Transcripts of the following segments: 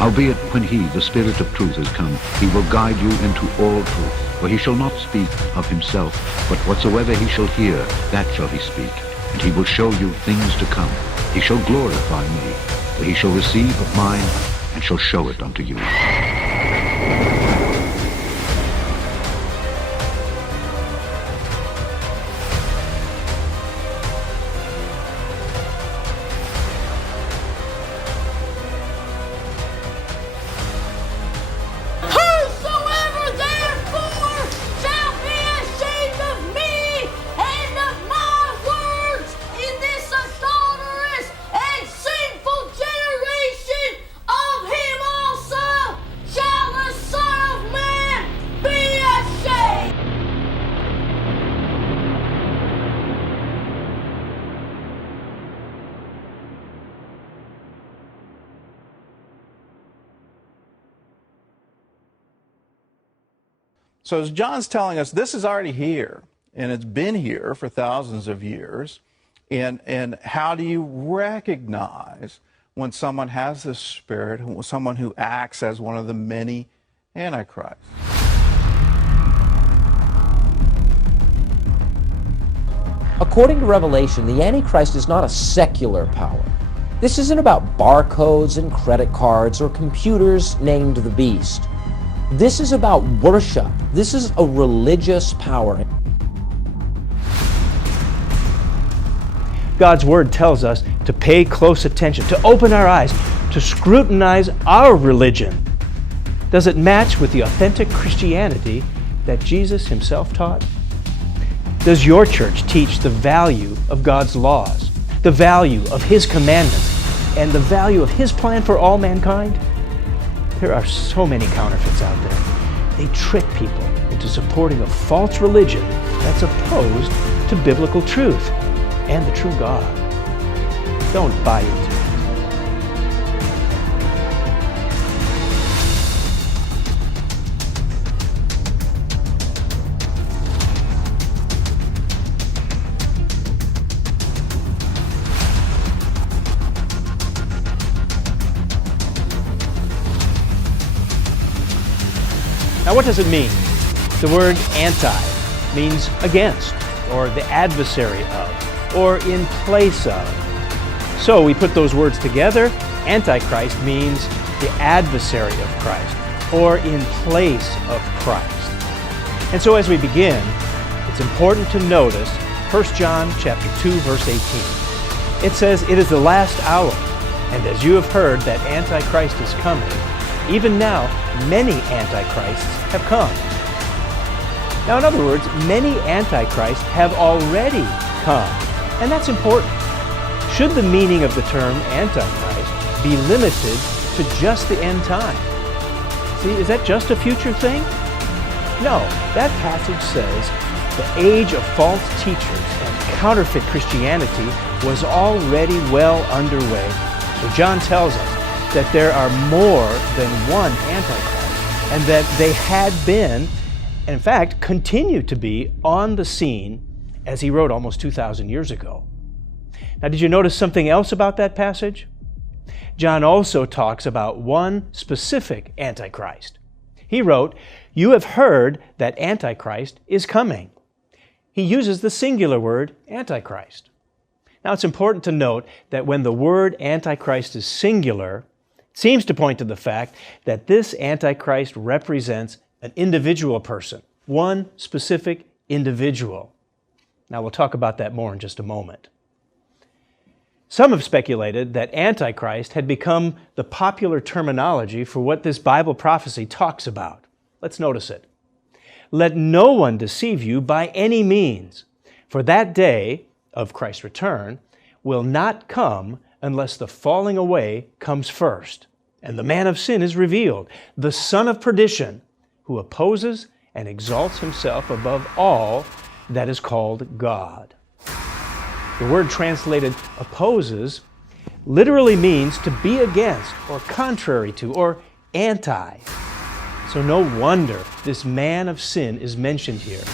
Howbeit, when he, the Spirit of truth, is come, he will guide you into all truth. For he shall not speak of himself, but whatsoever he shall hear, that shall he speak. And he will show you things to come. He shall glorify me, for he shall receive of mine, and shall show it unto you. So as John's telling us, this is already here, and it's been here for thousands of years. And how do you recognize when someone has this spirit, someone who acts as one of the many antichrists? According to Revelation, the Antichrist is not a secular power. This isn't about barcodes and credit cards or computers named the beast. This is about worship. This is a religious power. God's Word tells us to pay close attention, to open our eyes, to scrutinize our religion. Does it match with the authentic Christianity that Jesus himself taught? Does your church teach the value of God's laws, the value of His commandments, and the value of His plan for all mankind? There are so many counterfeits out there. They trick people into supporting a false religion that's opposed to biblical truth and the true God. Don't buy into it. Now, what does it mean? The word anti means against, or the adversary of, or in place of. So we put those words together. Antichrist means the adversary of Christ, or in place of Christ. And so as we begin, it's important to notice 1 John chapter 2, verse 18. It says, "It is the last hour, and as you have heard that Antichrist is coming, even now many antichrists have come." Now, in other words, many antichrists have already come, and that's important. Should the meaning of the term antichrist be limited to just the end time? See, is that just a future thing? No, that passage says the age of false teachers and counterfeit Christianity was already well underway. So John tells us that there are more than one antichrist, and that they had been, and in fact continue to be, on the scene as he wrote almost 2,000 years ago. Now, did you notice something else about that passage? John also talks about one specific antichrist. He wrote, "You have heard that Antichrist is coming." He uses the singular word Antichrist. Now, it's important to note that when the word Antichrist is singular, it seems to point to the fact that this Antichrist represents an individual person, one specific individual. Now, we'll talk about that more in just a moment. Some have speculated that Antichrist had become the popular terminology for what this Bible prophecy talks about. Let's notice it. "Let no one deceive you by any means, for that day of Christ's return will not come unless the falling away comes first, and the man of sin is revealed, the son of perdition, who opposes and exalts himself above all that is called God." The word translated opposes literally means to be against, or contrary to, or anti. So no wonder this man of sin is mentioned here.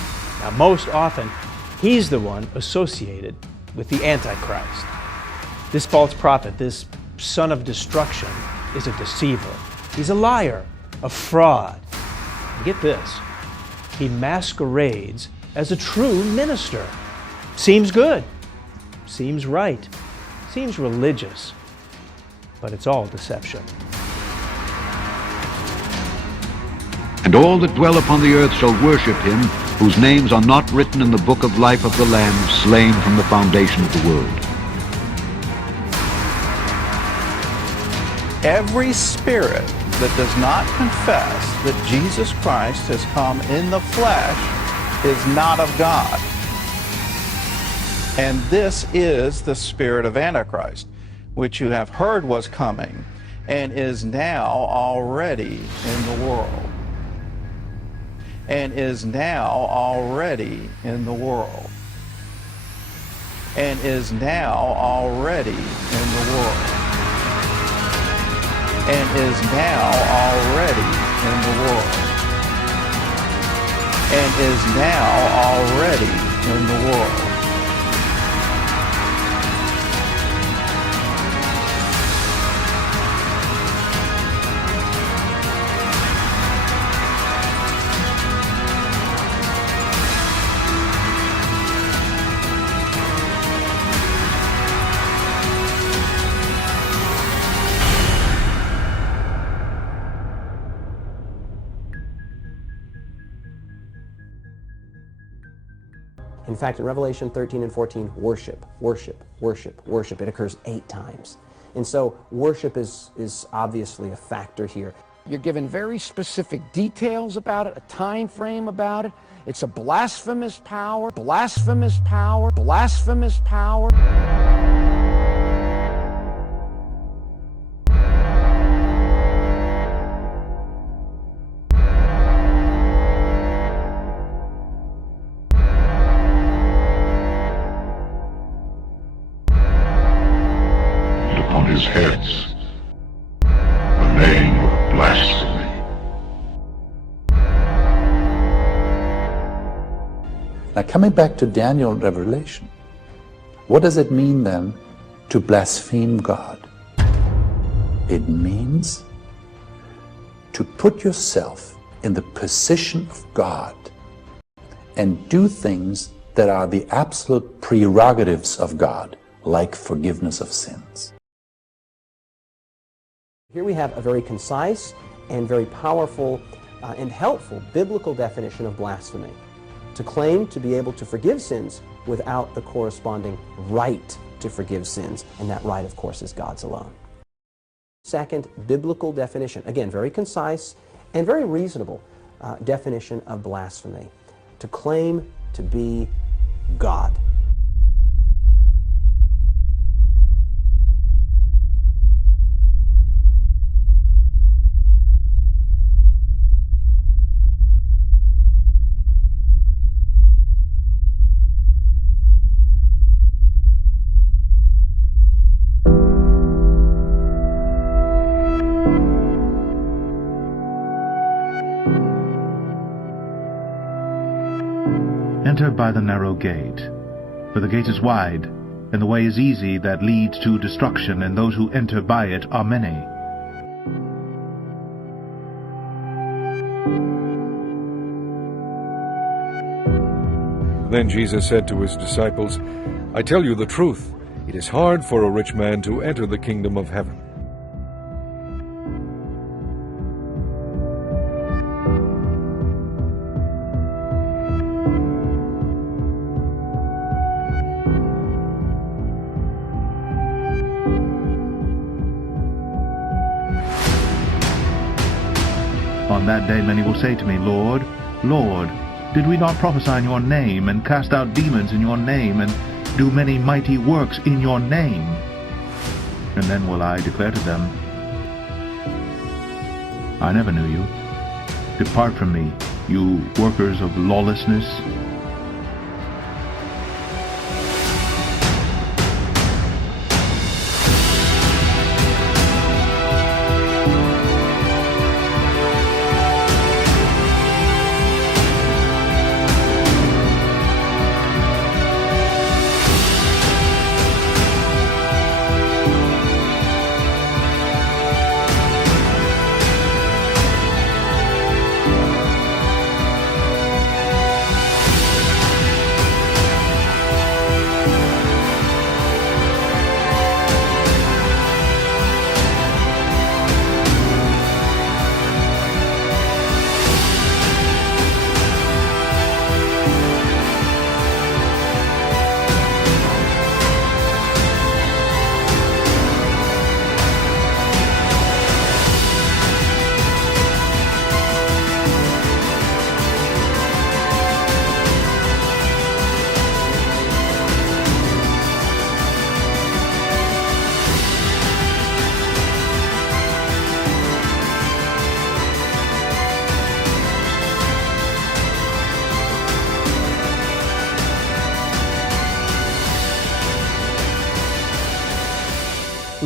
Now, most often, he's the one associated with the Antichrist. This false prophet, this son of destruction, is a deceiver. He's a liar, a fraud. Get this, he masquerades as a true minister. Seems good, seems right, seems religious, but it's all deception. And all that dwell upon the earth shall worship him, whose names are not written in the book of life of the Lamb, slain from the foundation of the world. Every spirit that does not confess that Jesus Christ has come in the flesh is not of God. And this is the spirit of Antichrist, which you have heard was coming and is now already in the world. And is now already in the world. And is now already in the world. And is now already in the world. And is now already in the world. In fact, in Revelation 13 and 14, worship, worship, worship, worship. It occurs 8 times. And so worship is obviously a factor here. You're given very specific details about it, a time frame about it. It's a blasphemous power, blasphemous power, blasphemous power. His heads the name of blasphemy. Now coming back to Daniel and Revelation, what does it mean then to blaspheme God? It means to put yourself in the position of God and do things that are the absolute prerogatives of God, like forgiveness of sins. Here we have a very concise and very powerful and helpful biblical definition of blasphemy. To claim to be able to forgive sins without the corresponding right to forgive sins, and that right, of course, is God's alone. Second, biblical definition, again, very concise and very reasonable definition of blasphemy. To claim to be God. Enter by the narrow gate, for the gate is wide, and the way is easy that leads to destruction, and those who enter by it are many. Then Jesus said to his disciples, I tell you the truth, it is hard for a rich man to enter the kingdom of heaven. On that day many will say to me, Lord, Lord, did we not prophesy in your name, and cast out demons in your name, and do many mighty works in your name? And then will I declare to them, I never knew you. Depart from me, you workers of lawlessness.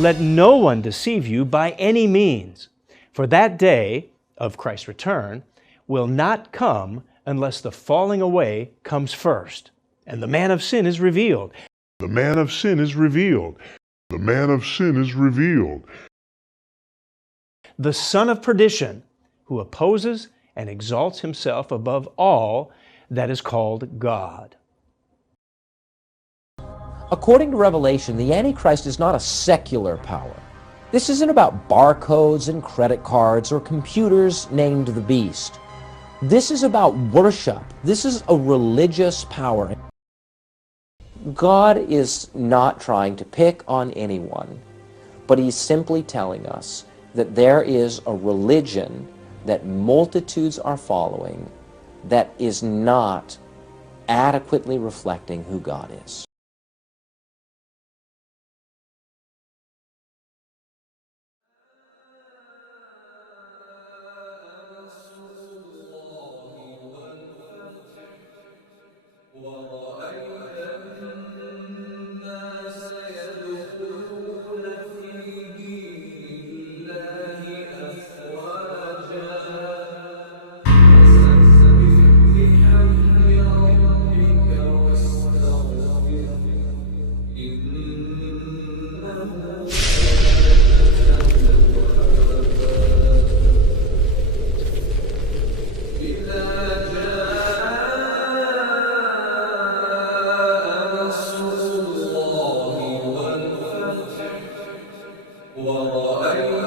Let no one deceive you by any means, for that day of Christ's return will not come unless the falling away comes first, and the man of sin is revealed. The man of sin is revealed. The man of sin is revealed. The son of perdition, who opposes and exalts himself above all that is called God. According to Revelation, the Antichrist is not a secular power. This isn't about barcodes and credit cards or computers named the beast. This is about worship. This is a religious power. God is not trying to pick on anyone, but He's simply telling us that there is a religion that multitudes are following that is not adequately reflecting who God is. ورأيت